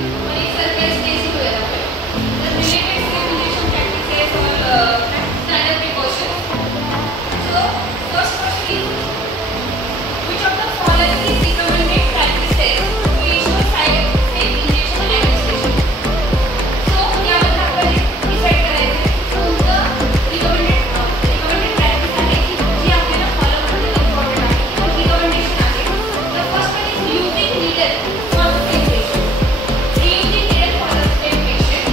One is surface station development. The related sterilization practices or standard precautions. So, first question is, which of the following is recommended practices to ensure safe injection administration? So, यामध्ये आपण decide करायचे कोणतं recommended practice आहे की जी आपल्याला follow करणे important आहे किंवा रिकमेंडेशन आहे. The first one is using needle for the same patient. Reusing needle for the same patient.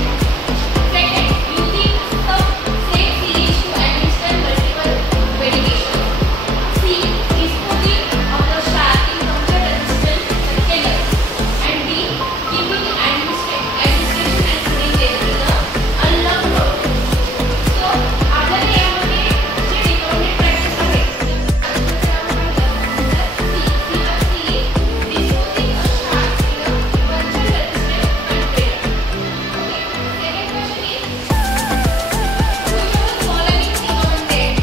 Second, using some safe syringe to administer multiple medications. C, disposing of the sharp in puncture-resistant containers. And D, giving administration and syringes in the unlocked route. So, आपल्याला यामध्ये जे recommended practice आहे disposing a sharp in a puncture-resistant container. Okay. Second question is, which of the following recommended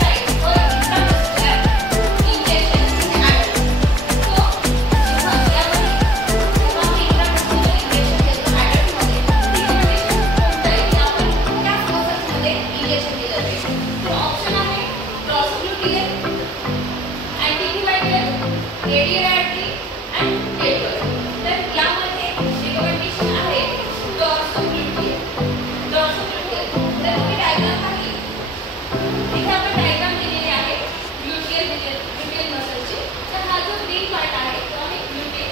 sites for intramuscular injection in adults? So, यामध्ये intramuscular injection देतो adultमध्ये recommendation कोणतं आहे की आपण त्या फोकसमध्ये injection दिलं पाहिजे. So, ऑप्शन आहे डॉर्सोग्लुटियल, अँटीव्हायरल, रेडिओरॅटरी and टेपर. तर यामध्ये recommendation आहे डॉर्सोग्लुटियल. तर तुम्ही डायग्राम पाहिली. इथे आपण डायग्राम दिलेली आहे ग्लुटियल मसलची. तर हा जो ग्रीन पार्ट आहे तो आहे ग्लुटियल.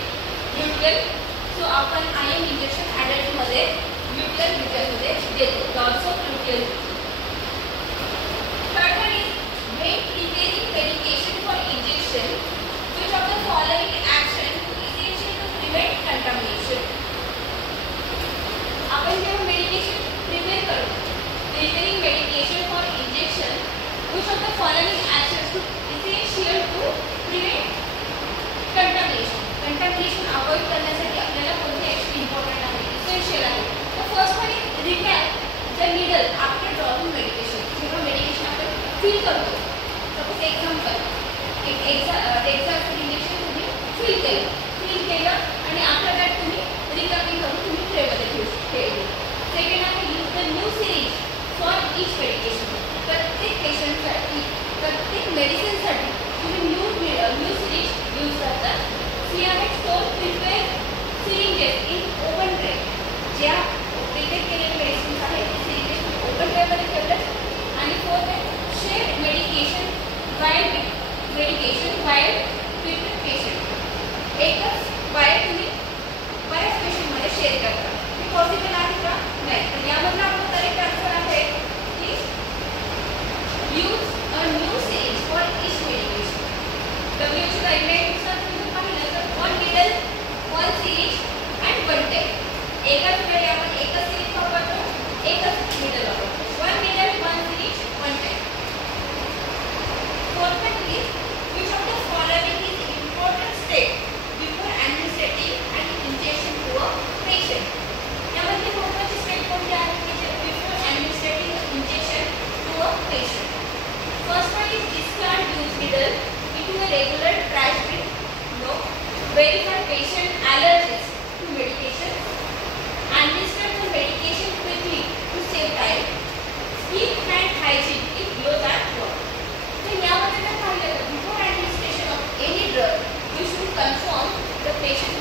सो आपण आयएम इंजेक्शन ॲडल्टमध्ये ग्लुटियल रिजनमध्ये देतो डॉर्सोग्लुटियल. Third one is when preparing medication for injection, which of the following action is essential to prevent contamination? आपण जेव्हा मेडिकेशन प्रिपेअर करतो, preparing medication for injection, which of the following actions is essential to prevent contamination? Contamination avoid करण्यासाठी आपल्याला कोणते action important आहे, essential आहे? तर first one is remove the needle after dropping medication. जेव्हा मेडिकेशन आपण fill करतो, सपोज एक्झाम्पल एक एक्झाचं इंजेक्शन तुम्ही फिल केलं आणि आफ्टर दॅट तुम्ही रिकव्हरी करून तुम्ही ट्रेमध्ये ठेवली. सेकंड आहे use the new series for each medication. प्रत्येक पेशंटसाठी प्रत्येक मेडिसिनसाठी तुम्ही न्यू सिरीज यूज करतात. सी आहे store prepare syringes in open tray. ज्या प्रिपेअर केलेले मेडिसिन्स आहेत ते सिरिंजेस ओपन ट्रेमध्ये ठेवतात. आणि फोर्थ आहे शेअर मेडिकेशन वाईल विथ पेशंट. एकच वाईल तुम्ही बऱ्याच पेशंटमध्ये शेअर करता. हे पॉसिबल आहे का? नाही. तर यामधला आपला करेक्ट आन्सर आहे की use a new series for each medication. WHO गाईडलाईननुसार तुम्ही पाहिलं तर 1 needle 1 syringe and 1 tab. एकाच वेळी आपण एकच सिरीज वापरतो, एकच needle वापरतो. 1 needle 1 syringe 1 tab. Fourth one is which of the following is important step before administering an injection to a patient? यामध्ये महत्त्वाची स्टेप कोणती आहे की जे before administering injection to a patient? First one is discard use needle into a regular trash bin. No. Verify patient allergies to medication. Administer the medication quickly to save time. Keep hand hygiene if gloves are worn. तर यामध्ये जर पाहिलं तर before administration of any drug you should confirm the patient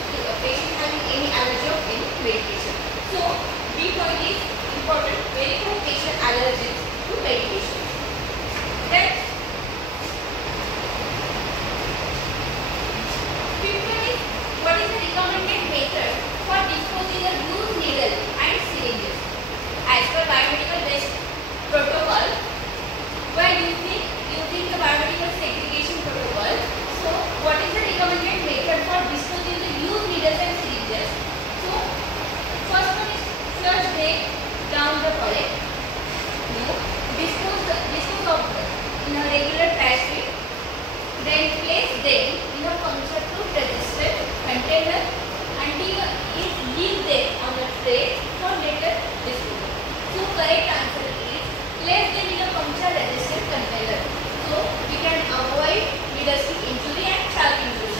having any allergy of any medication. So, B point is important. Verify patient allergies to medication. Then, fifth one is what is the recommended method for disposing of used needle and syringes? As per biomedical best protocol, we are using the biomedical segregation protocol. So, what is the recommended method for disposing the used needles and syringes? So, first one is flush break down the toilet. No. Dispose of them in a regular trash bin. Then place them in a puncture-proof resistant container until it leave them on the tray for later disposal. So, correct answer is place them in a puncture-resistant container. So, we can avoid needle injury and sharp injury.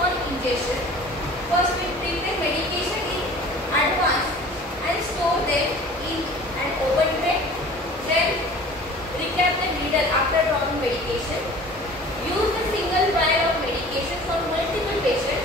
on ingestion. First, we prepare medication in advance and store them in an open tray. Then, recap the needle after dropping medication. Use the single vial of medication for multiple patients